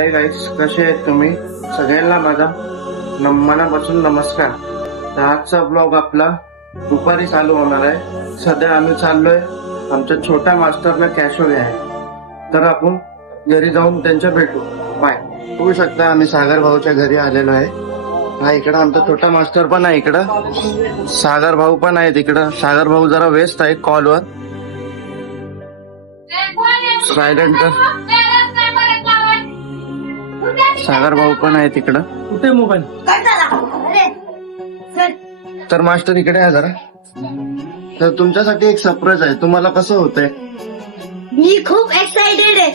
Hi guys, कसे आहेत तुम्ही? सगळ्यांना माझा मनापासून नमस्कार. तर आजचा ब्लॉग आपला दुपारी चालू होणार आहे. सध्या आम्ही चाललोय आमच्या छोट्या मास्टरला कॅशो आहे, तर आपण घरी जाऊन त्यांच्या भेटू. बाय. बघू शकता आम्ही सागर भाऊच्या घरी आलेलो आहे. हा इकडं आमचा छोटा मास्टर पण आहे, इकडं सागर भाऊ पण आहे. तिकडं सागर भाऊ जरा व्यस्त आहे कॉलवर. सायलेंट सागर भाऊ पण आहे तिकडं. कुठे मोबाईल? तर मास्टर इकडे आहे जरा. तर तुमच्यासाठी एक सरप्राईज आहे. तुम्हाला कसं होतंय? मी खूप एक्साइटेड आहे.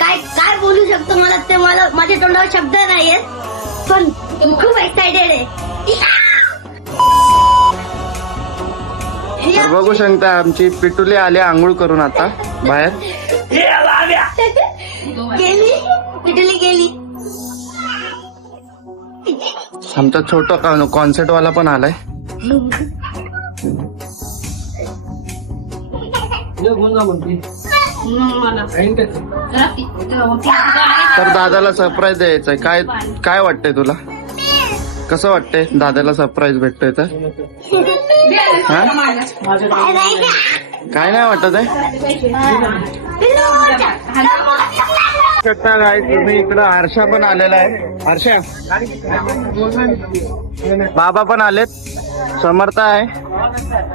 काय काय बोलू शकतो मला माझ्या तोंडावर शब्द नाहीये, पण मी खूप एक्साइटेड आहे. तर बघू शकता आमची पिटुली आली आंघोळ करून आता बाहेर. गेली पिटली गेली. आमचा छोटा कॉन्सर्ट वाला पण आलाय. तर दादाला सरप्राईज द्यायचंय. काय काय वाटतंय तुला? कसं वाटतंय दादाला सरप्राईज भेटतोय तर? हा? काय नाही वाटत आहे? शकता काय तुम्ही इकडं आरशा पण आलेला आहे. आरशा बाबा पण आलेत, समर्थ आहे.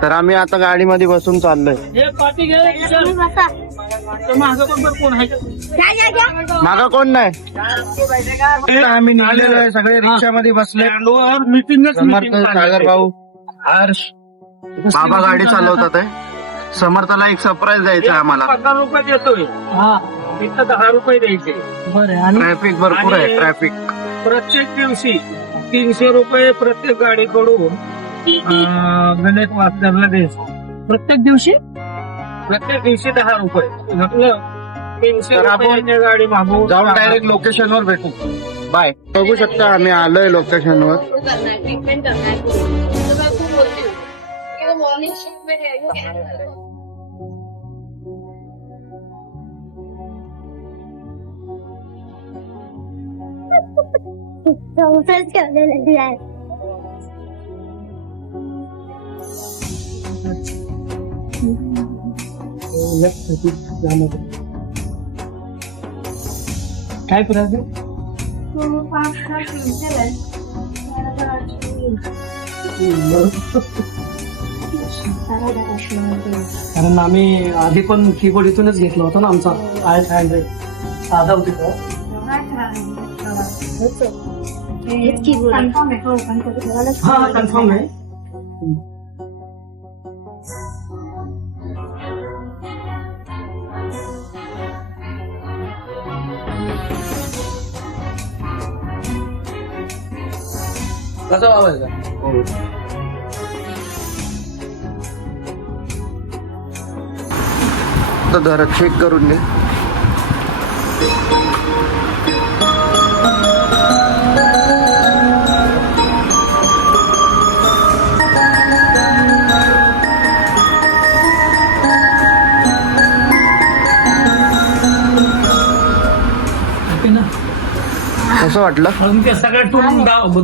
तर आम्ही आता गाडीमध्ये बसून चाललोय. मागा कोण नाही. आम्ही निघलेलो आहे, सगळे रिक्षामध्ये बसले. समर्थ, सागर भाऊ, हर्ष, बाबा गाडी चालवतात आहे. समर्थाला एक सरप्राईज द्यायचं आहे आम्हाला. 15 रुपये देतोय. इथं 10 रुपये द्यायचे. बरं. ट्रॅफिक भरपूर आहे. ट्रॅफिक प्रत्येक दिवशी 300 रुपये प्रत्येक गाडीकडून गणेश मास्टरला द्यायचं. प्रत्येक दिवशी 10 रुपये. म्हटलं 300 तर आपण रुपये गाडी मागू जाऊन डायरेक्ट लोकेशनवर भेटू. बाय. बघू शकता आम्ही आलोय लोकेशनवर. काय करायचं? कारण आम्ही आधी पण कीबोर्ड इथूनच घेतला होता ना आमचा. साधा होती तर हा कन्फर्म आहे. कसं वावायचं? तर जरा चेक करून घे. कसं वाटलं? सगळ्या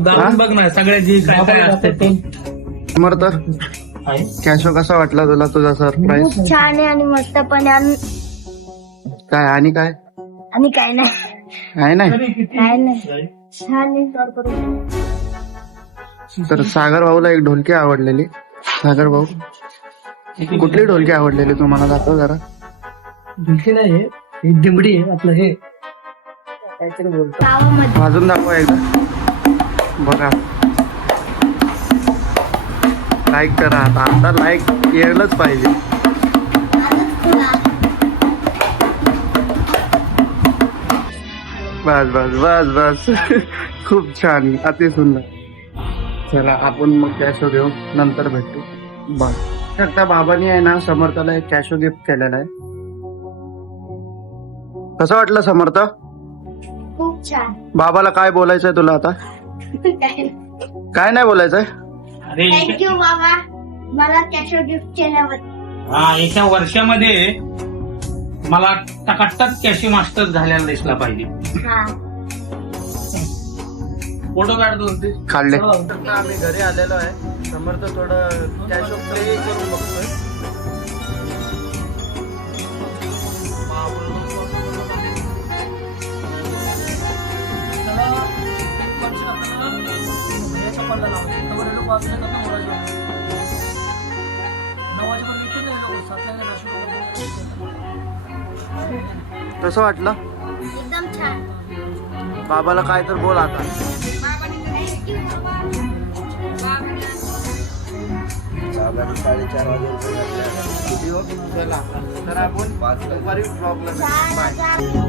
दारून बघ ना, सगळ्या जी काय काय असते ते. समर्थ, कॅशो कसा वाटला तुला तुझा सरप्राईज? खूप छान आहे आणि मस्त पण आहे. काय आणि काय? आणि काय नाही, काय नाही. काय नाही, छान आहे. तर सागर भाऊला एक ढोलकी आवडलेली. सागर भाऊ, कुठली ढोलकी आवडलेली तुम्हाला? दाखव जरा. ढोलकी नाही, हे दिमडी आहे आपलं. हे काहीतरी बोलतो. वाजून दाखवा एकदा. बघा, लाईक करा. आता लाईक यायलाच पाहिजे. बस बस बस बस. खूप छान, अति सुंदर. चला आपण मग कॅशो घेऊ, नंतर भेटू. बस शकता बाबांनी आहे ना समर्थाला एक कॅशो गिफ्ट केलेला आहे. कसं वाटलं समर्थ? खूप छान. बाबाला काय बोलायचंय तुला आता? काय नाही बोलायचंय? थँक्यू बाबा, मला कॅशो गिफ्ट केल्यावर. एका वर्षामध्ये मला टकाटक कॅशी मास्टर झालेला दिसला पाहिजे. हा. फोटो काढतो ते काढले हो. आम्ही घरी आलेलो आहे. समर्थ थोडं कॅश ऑफ प्ले करून बघतोय. कसं वाटलं? एकदम छान. बाबाला काय तर बोल आता. चला तर आपण दुपारी ब्लॉगला छान.